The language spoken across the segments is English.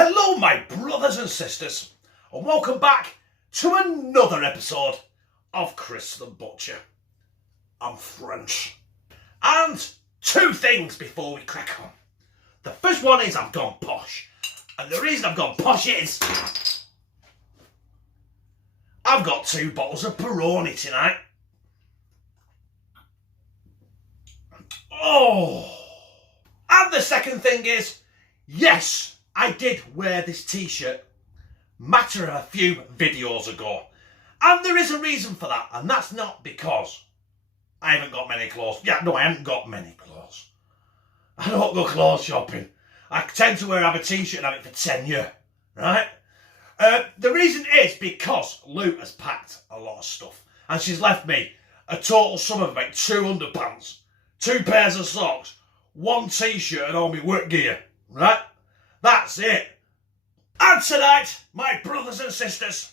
Hello my brothers and sisters, and welcome back to another episode of Chris the Butcher. I'm French. And two things before we crack on. The first one is I've gone posh. And the reason I've gone posh is I've got 2 bottles of Peroni tonight. Oh! And the second thing is, yes, I did wear this t-shirt matter of a few videos ago. And there is a reason for that, and that's not because I haven't got many clothes. Yeah, no, I haven't got many clothes. I don't go clothes shopping. I tend to have a t-shirt and have it for 10 years, right? The reason is because Lou has packed a lot of stuff, and she's left me a total sum of about 2 underpants, 2 pairs of socks, 1 t-shirt and all my work gear, right? That's it. And tonight, my brothers and sisters,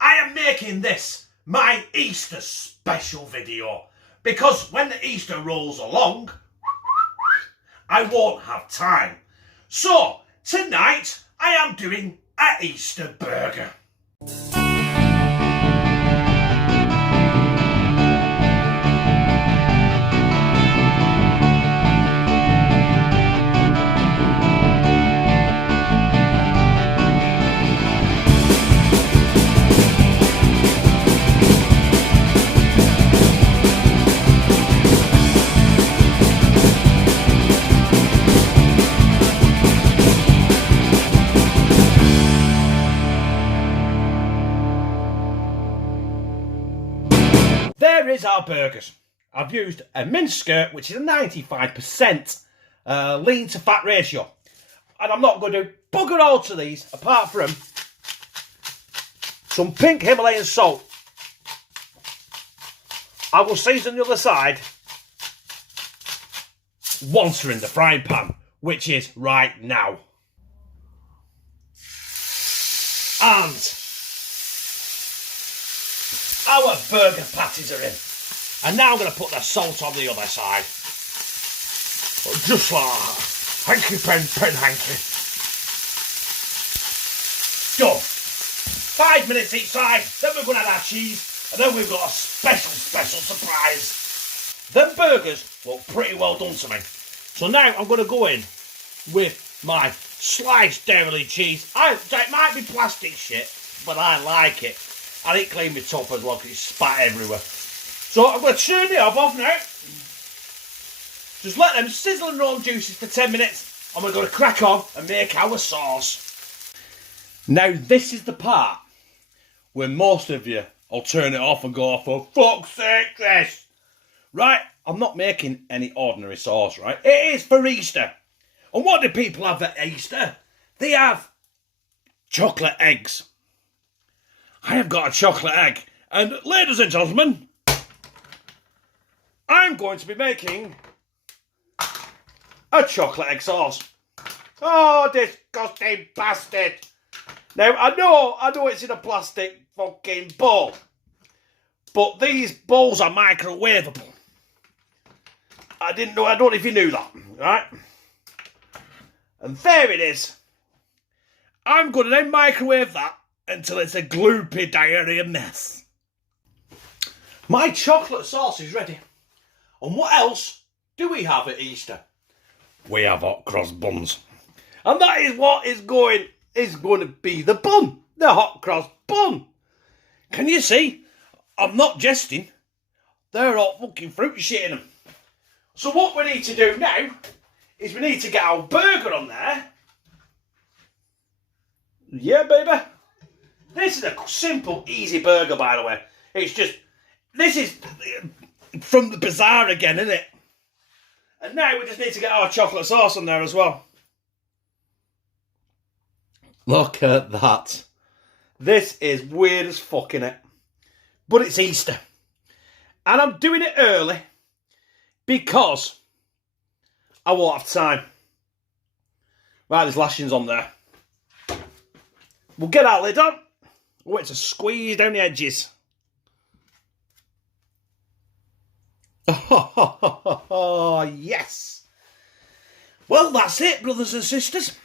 I am making this my Easter special video, because when the Easter rolls along, I won't have time. So, tonight, I am doing an Easter burger. There is our burgers. I've used a minced skirt, which is a 95% lean to fat ratio. And I'm not going to bugger all to these, apart from some pink Himalayan salt. I will season the other side once they're in the frying pan, which is right now. And our burger patties are in. And now I'm going to put the salt on the other side. Just like that. Hanky pen hanky. Done. 5 minutes each side. Then we're going to add our cheese. And then we've got a special surprise. Them burgers look pretty well done to me. So now I'm going to go in with my sliced Dairylea cheese. It might be plastic shit, but I like it. And it cleaned my top as well because it's spat everywhere. So I'm going to turn the hob off now. Just let them sizzle and roll juices for 10 minutes. And we're going to crack on and make our sauce. Now this is the part where most of you will turn it off and go, for fuck's sake, this. Right, I'm not making any ordinary sauce, right? It is for Easter. And what do people have at Easter? They have chocolate eggs. I have got a chocolate egg, and ladies and gentlemen, I'm going to be making a chocolate egg sauce. Oh, disgusting bastard. Now, I know it's in a plastic fucking bowl, but these bowls are microwavable. I don't know if you knew that, right? And there it is. I'm going to then microwave that until it's a gloopy diarrhea mess. My chocolate sauce is ready. And what else do we have at Easter? We have hot cross buns. And that is what is going to be the bun. The hot cross bun. Can you see? I'm not jesting. They're all fucking fruit shit in them. So what we need to do now is we need to get our burger on there. Yeah, baby. This is a simple, easy burger, by the way. It's just, this is from the bazaar again, isn't it? And now we just need to get our chocolate sauce on there as well. Look at that. This is weird as fuck, innit? But it's Easter. And I'm doing it early because I won't have time. Right, there's lashings on there. We'll get our lid on. Wait to squeeze down the edges. Oh, yes. Well, that's it, brothers and sisters.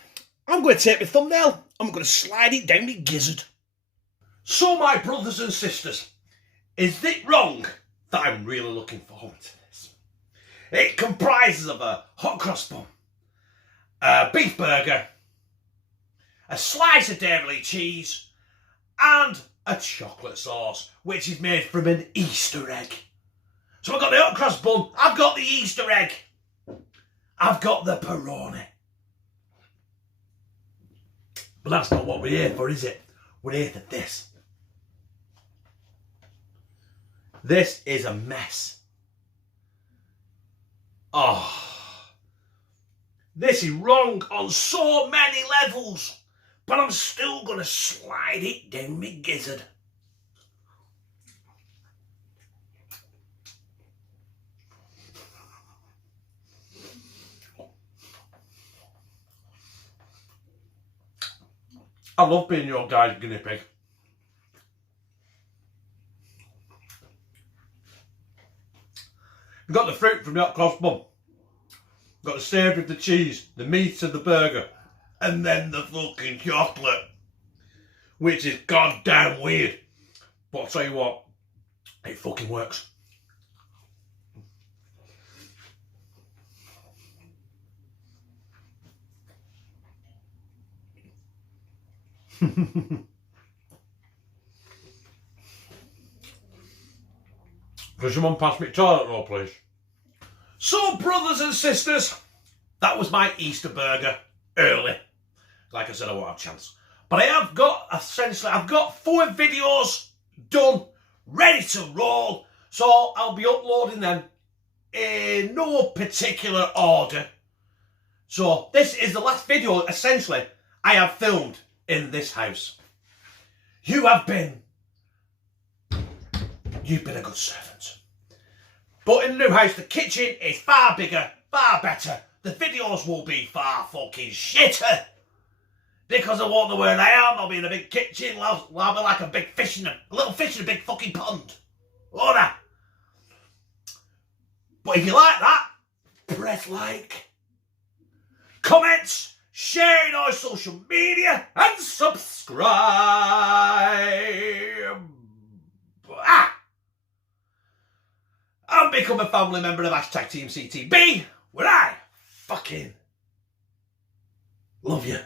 I'm going to take my thumbnail, I'm going to slide it down my gizzard. So my brothers and sisters, is it wrong that I'm really looking forward to this? It comprises of a hot cross bun, a beef burger, a slice of Dairylea cheese, and a chocolate sauce, which is made from an Easter egg. So I've got the hot cross bun, I've got the Easter egg, I've got the pepperoni. But that's not what we're here for, is it? We're here for this. This is a mess. Oh, this is wrong on so many levels, but I'm still going to slide it down my gizzard. I love being your guy's guinea pig. You've got the fruit from the hot cross bun, got the savoury of the cheese, the meat of the burger, and then the fucking chocolate, which is goddamn weird. But I'll tell you what, it fucking works. Could someone pass me toilet roll, please? So, brothers and sisters, that was my Easter burger early. Like I said, I won't have a chance. But I have got, essentially, I've got 4 videos done, ready to roll. So I'll be uploading them in no particular order. So this is the last video, essentially, I have filmed in this house. You've been a good servant. But in the new house, the kitchen is far bigger, far better. The videos will be far fucking shitter. Because I won't know where I am. I'll be in a big kitchen. I'll be like a big fish a little fish in a big fucking pond. Won't But if you like that, press like, comment, share in our social media, and subscribe. And become a family member of #TeamCTB, where I fucking love you.